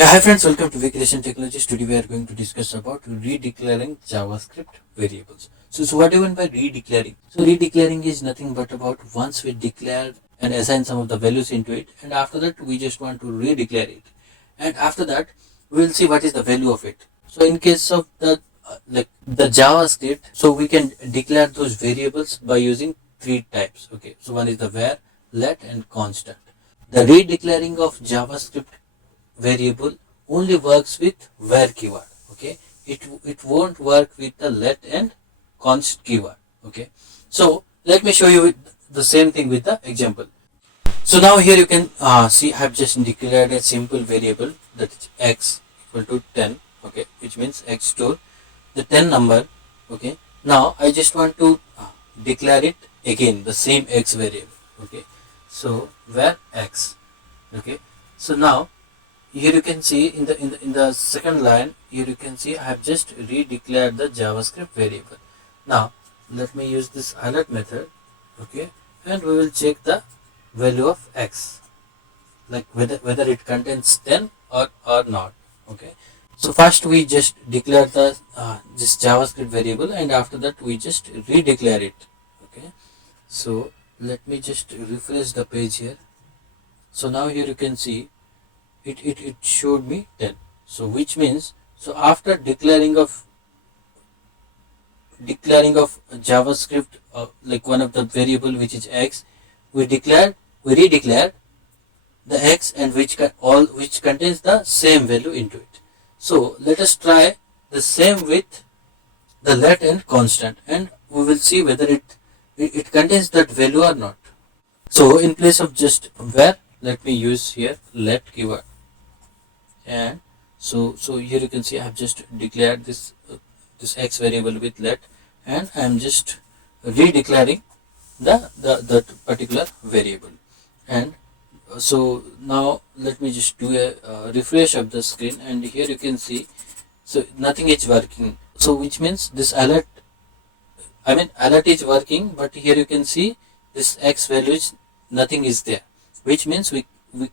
Hi friends, welcome to Vacation Technologies. Today we are going to discuss about redeclaring JavaScript variables. So what do you mean by redeclaring? So redeclaring is nothing but about once we declare and assign some of the values into it, and after that we just want to redeclare it, and after that we will see what is the value of it. So in case of the the JavaScript, so we can declare those variables by using three types. Okay, so one is the var, let, and constant. The redeclaring of JavaScript variable only works with var keyword. Okay, it won't work with the let and const keyword. Okay, so let me show you the same thing with the example. So now here you can see I have just declared a simple variable, that is x equal to 10. Okay, which means x store the 10 number. Okay, now I just want to declare it again, the same x variable. Okay, so var x. Okay, so now here you can see in the second line, here you can see I have just redeclared the JavaScript variable. Now let me use this alert method. Okay, and we will check the value of x, like whether it contains 10 or not. Okay, so first we just declare the this JavaScript variable, and after that we just redeclare it. Okay, so let me just refresh the page here. So now here you can see it showed me 10. So which means, so after declaring of JavaScript, like one of the variable which is x, we redeclare the x, and which contains the same value into it. So let us try the same with the let and constant, and we will see whether it contains that value or not. So in place of just var, let me use here let keyword. And so here you can see I have just declared this x variable with let, and I am just redeclaring the particular variable. And so now let me just do a refresh of the screen, and here you can see, so nothing is working. So which means this alert is working, but here you can see this x value is nothing is there, which means we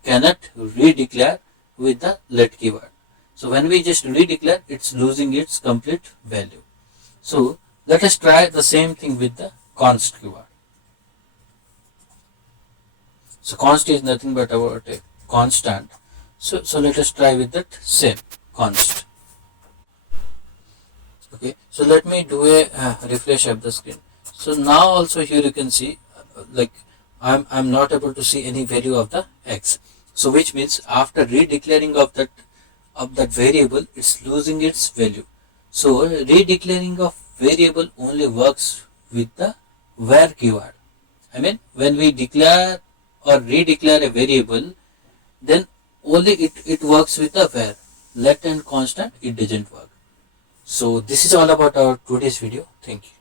cannot redeclare with the let keyword. So when we just redeclare, it's losing its complete value. So let us try the same thing with the const keyword. So const is nothing but about a constant. So let us try with that same const. Okay, so let me do a refresh of the screen. So now also here you can see like I'm not able to see any value of the x. So which means after redeclaring of that variable, it's losing its value. So redeclaring of variable only works with the var keyword. When we declare or redeclare a variable, then only it works with the var. Let and constant, it doesn't work. So this is all about our today's video. Thank you.